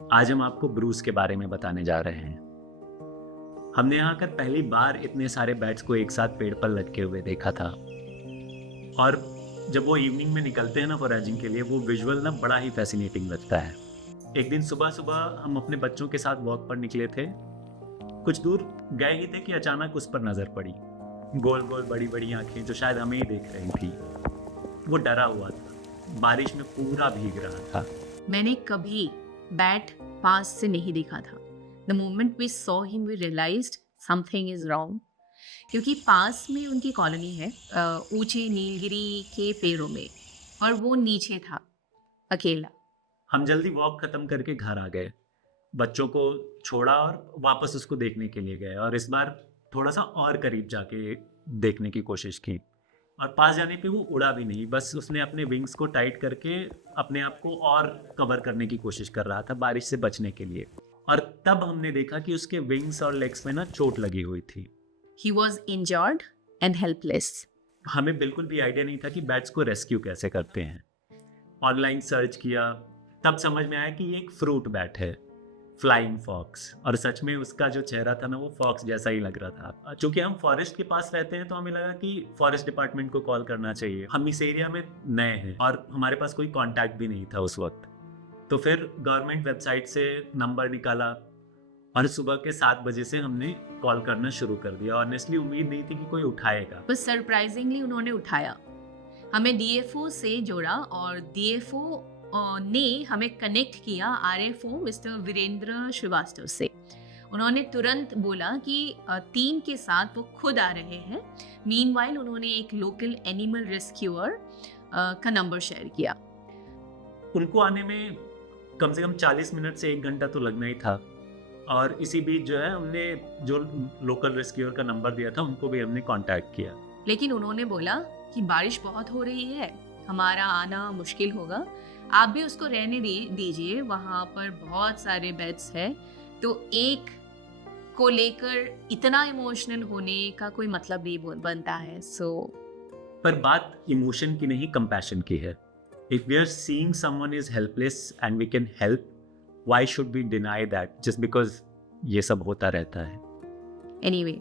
आज हम आपको ब्रूस के बारे में बताने जा रहे हैं। हमने यहाँ आकर पहली बार इतने सारे बैट्स को एक साथ पेड़ पर लटके हुए देखा था। और जब वो इवनिंग में निकलते हैं ना फॉरेजिंग के लिए, वो विजुअल ना बड़ा ही फैसिनेटिंग लगता है। एक दिन सुबह सुबह हम अपने बच्चों के साथ वॉक पर निकले थे। कुछ दूर गए ही थे कि अचानक उस पर नजर पड़ी। गोल गोल बड़ी बड़ी आंखें जो शायद हमें ही देख रही थी। वो डरा हुआ था, बारिश में पूरा भीग रहा था। मैंने कभी बैट पास से नहीं देखा था। The moment we saw him we realised something is wrong. क्योंकि पास में उनकी कॉलोनी है, ऊंचे नीलगिरी के पेड़ों में, और वो नीचे था, अकेला। हम जल्दी वॉक खत्म करके घर आ गए, बच्चों को छोड़ा और वापस उसको देखने के लिए गए, और इस बार थोड़ा सा और करीब जाके देखने की कोशिश की। और पास जाने पे वो उड़ा भी नहीं, बस उसने अपने विंग्स को टाइट करके अपने आप को और कवर करने की कोशिश कर रहा था बारिश से बचने के लिए। और तब हमने देखा कि उसके विंग्स और लेग्स में ना चोट लगी हुई थी। He was injured and helpless. हमें बिल्कुल भी आइडिया नहीं था कि बैट्स को रेस्क्यू कैसे करते हैं। ऑनलाइन सर्च किया, तब समझ में आया कि ये एक फ्रूट बैट है, फ्लाइंग फॉक्स। और सच में उसका जो चेहरा था ना, वो फॉक्स जैसा ही लग रहा था। चूंकि हम फॉरेस्ट के पास रहते हैं तो हमें लगा कि फॉरेस्ट डिपार्टमेंट को कॉल करना चाहिए। हम इस एरिया में नए हैं और हमारे पास कोई कांटेक्ट भी नहीं था उस वक्त। तो फिर गवर्नमेंट वेबसाइट से नंबर निकाला और सुबह के 7 बजे से हमने कॉल करना शुरू कर दिया। ऑनेस्टली उम्मीद नहीं थी कि कोई उठाएगा। बस सरप्राइजिंगली उन्होंने उठाया। हमें डीएफओ से जोड़ा और डीएफओ ने हमें कनेक्ट किया आरएफओ मिस्टर वीरेंद्र श्रीवास्तव से। उन्होंने तुरंत बोला कि टीम के साथ वो खुद आ रहे हैं। मीनवाइल उन्होंने एक लोकल एनिमल रेस्क्यूअर का नंबर शेयर किया। उनको आने में कम से कम 40 मिनट से 1 घंटा तो लगना ही था। और इसी बीच जो है, हमने जो लोकल रेस्क्यूअर का नंबर दिया था उनको भी हमने कांटेक्ट किया। लेकिन उन्होंने बोला कि बारिश बहुत हो रही है, हमारा आना मुश्किल होगा, आप भी उसको रहने दीजिए, वहाँ पर बहुत सारे बेड्स हैं। तो एक को लेकर इतना इमोशनल होने का कोई मतलब नहीं बनता है। पर बात इमोशन की नहीं, कंपैशन की है। If we are seeing someone is helpless and we can help, why should we deny that just because ये सब होता रहता है। एनीवे,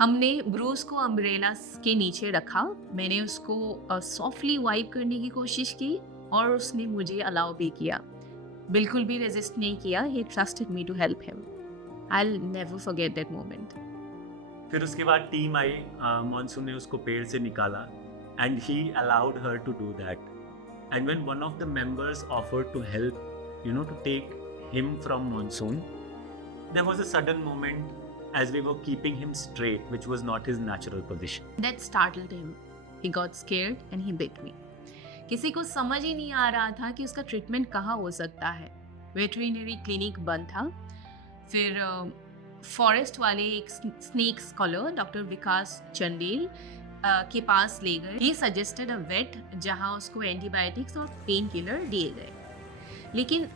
हमने ब्रूस को अम्ब्रेला के नीचे रखा। मैंने उसको सॉफ्टली वाइप करने की कोशिश की और उसने मुझे अलाउ भी किया। बिल्कुल भी रेजिस्ट नहीं किया। He trusted me to help him. I will never forget that moment. फिर उसके बाद टीम आई, मॉनसून ने उसको पेड़ से निकाला and he allowed her to do that. And when one of the members offered to help, to take him from monsoon, there was a sudden moment as we were keeping him straight, which was not his natural position. That startled him. He got scared and he bit me. किसी को समझ ही नहीं आ रहा था कि उसका treatment कहाँ हो सकता है। वेटरिनरी क्लिनिक बंद था। फिर फॉरेस्ट वाले एक स्नेक स्कॉलर डॉक्टर विकास चंदेल के पास ले गए। ही सजेस्टेड अ वेट जहाँ उसको एंटीबायोटिक्स और पेन किलर दिए गए। लेकिन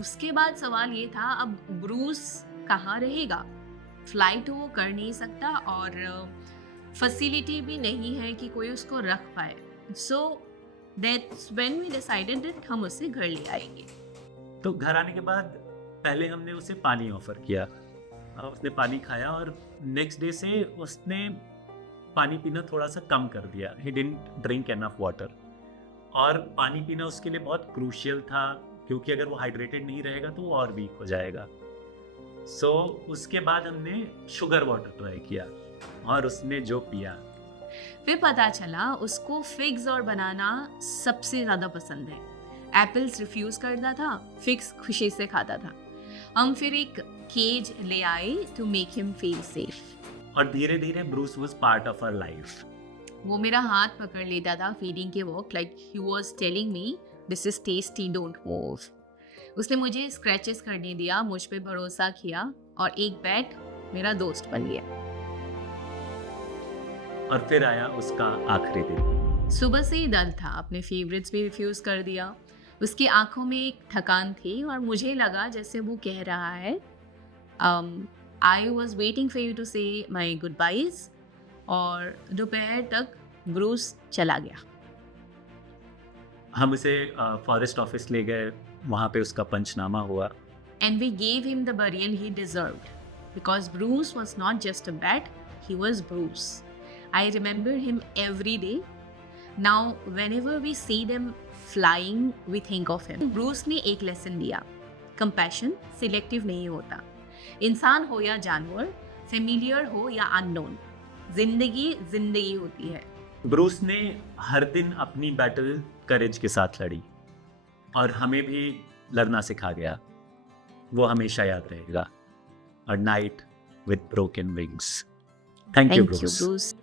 उसके बाद सवाल ये था, अब ब्रूस कहाँ रहेगा? फ्लाइट वो कर नहीं सकता और फैसिलिटी भी नहीं है कि कोई उसको रख पाए। So that's when we decided that हम उसे घर ले आएंगे। तो घर आने के बाद पहले हमने उसे पानी ऑफर किया। उसने पानी खाया और नेक्स्ट डे से उसने पानी पीना थोड़ा सा कम कर दिया। He didn't drink enough water. और पानी पीना उसके लिए बहुत क्रूशियल था, क्योंकि अगर वो हाइड्रेटेड नहीं रहेगा तो वो और वीक हो जाएगा। उसके बाद हमने शुगर वाटर ट्राई किया और उसने जो पिया, फिर पता चला उसको फिग्स और बनाना सबसे ज़्यादा पसंद है। एप्पल्स रिफ्यूज़ करता था, फिग्स खुशी से खाता था। हम फिर एक केज ले आए to make him feel safe. और धीरे धीरे Bruce was part of our life. वो मेरा हाथ पकड़ लेता था फीडिंग के वक्त, like he was telling me this is tasty, don't move. उसने मुझे स्क्रैचेस करने दिया, मुझ पे भरोसा किया और एक बैट मेरा दोस्त बन गया। और फिर आया उसका आखिरी दिन। सुबह से ही डल था, अपने फेवरेट्स भी रिफ्यूज़ कर दिया। उसकी आंखों में एक थकान थी और मुझे लगा जैसे वो कह रहा है I was waiting for you to say my good buys. और दोपहर तक ब्रूस चला गया। हम उसे फॉरेस्ट ऑफिस ले गए, वहाँ पे उसका पंचनामा हुआ and we gave him the burial he deserved. Because Bruce was not just a bat, he was Bruce. I remember him every day. Now, whenever we see them flying, we think of him. Bruce ने एक lesson दिया, compassion selective नहीं होता. इंसान हो या जानवर, familiar हो या unknown, जिंदगी जिंदगी होती है. ब्रूस ने हर दिन अपनी बैटल करेज के साथ लड़ी और हमें भी लड़ना सिखा गया. वो हमेशा याद रहेगा. A night with broken wings. Thank you, Thank you, Bruce. Bruce.